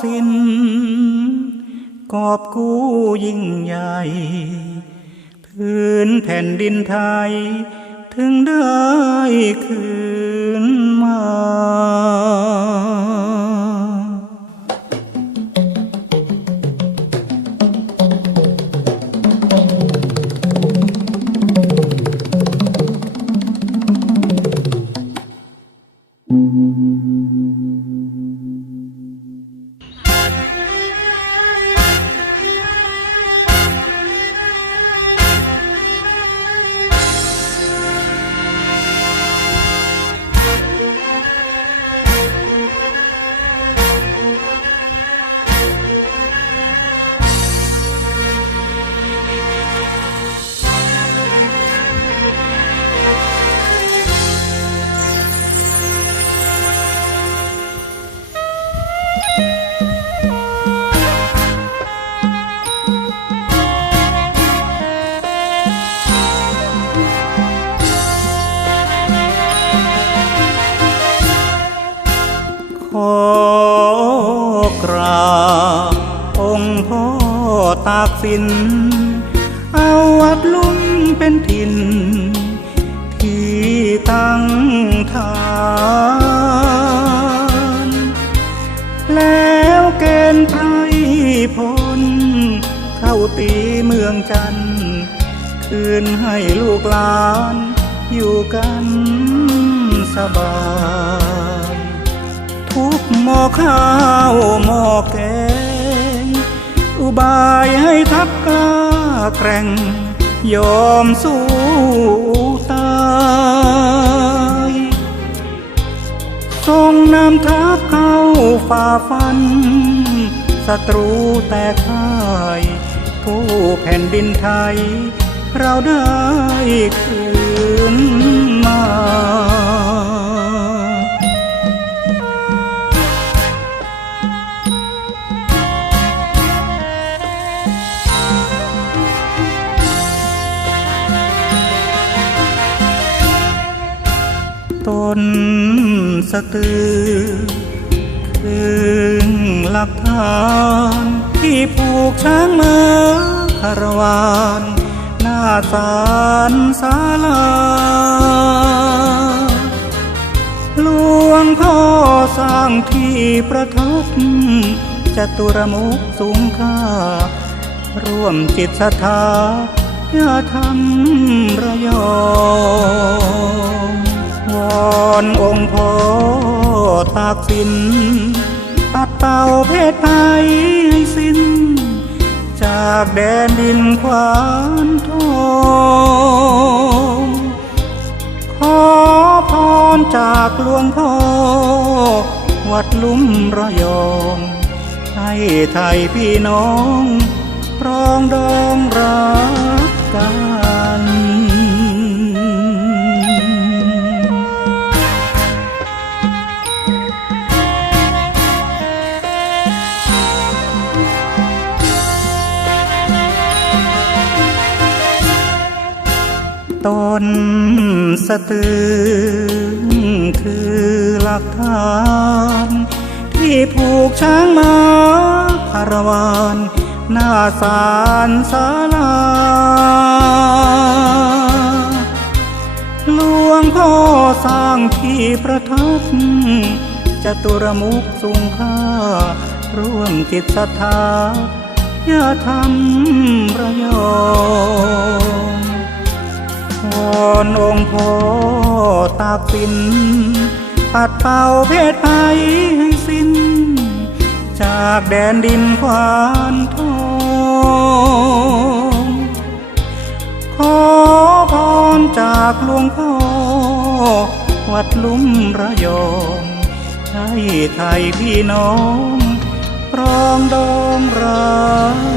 สินกอบกู้ยิ่งใหญ่ พื้นแผ่นดินไทย ถึงได้คืนมา อกราบองค์พ่อตากสิน เอาวัดลุ่มเป็นถิ่นที่ตั้งฐานแล้วเกณฑ์ไพรพลเข้าตีเมืองจันทร์คืนให้ลูกหลานอยู่กันสบาย ทุกหม้อข้าวหม้อแกง อุบายให้ทับกล้าแกร่ง ยอมสู้ตายทรงนำทัพเข้าฝ่าฟันศัตรูแตกพ่ายกู้แผ่นดินไทย เราได้คืนมา ต้นสะตือคือหลักฐานที่ผูกช้างมาคารวานหน้าศาลศาลาหลวงพ่อสร้างที่ประทับจตุรมุขสูงค่า ร่วมจิตศรัทธาอย่าทำระยอง วอนองค์พ่อตากสินปัดเป่าเพศภัยให้สิ้น จากแดนดินควานทองขอพรจากหลวงพ่อ วัดลุ่มระยองให้ไทยพี่น้อง ปรองดองรักกัน ต้นสะตือคือหลักฐาน ที่ผูกช้างมาคารวานหน้าศาลศาลาหลวงพ่อสร้างที่ประทับจตุรมุขสูงค่า ร่วมจิตศรัทธาอย่าทำประโยอง วอนองค์พ่อตากสิน ปัดเป่าเพศภัยให้สิ้น จากแดนดินควานทองขอพรจากหลวงพ่อ วัดลุ่มระยองให้ไทยพี่น้องปรองดองรัก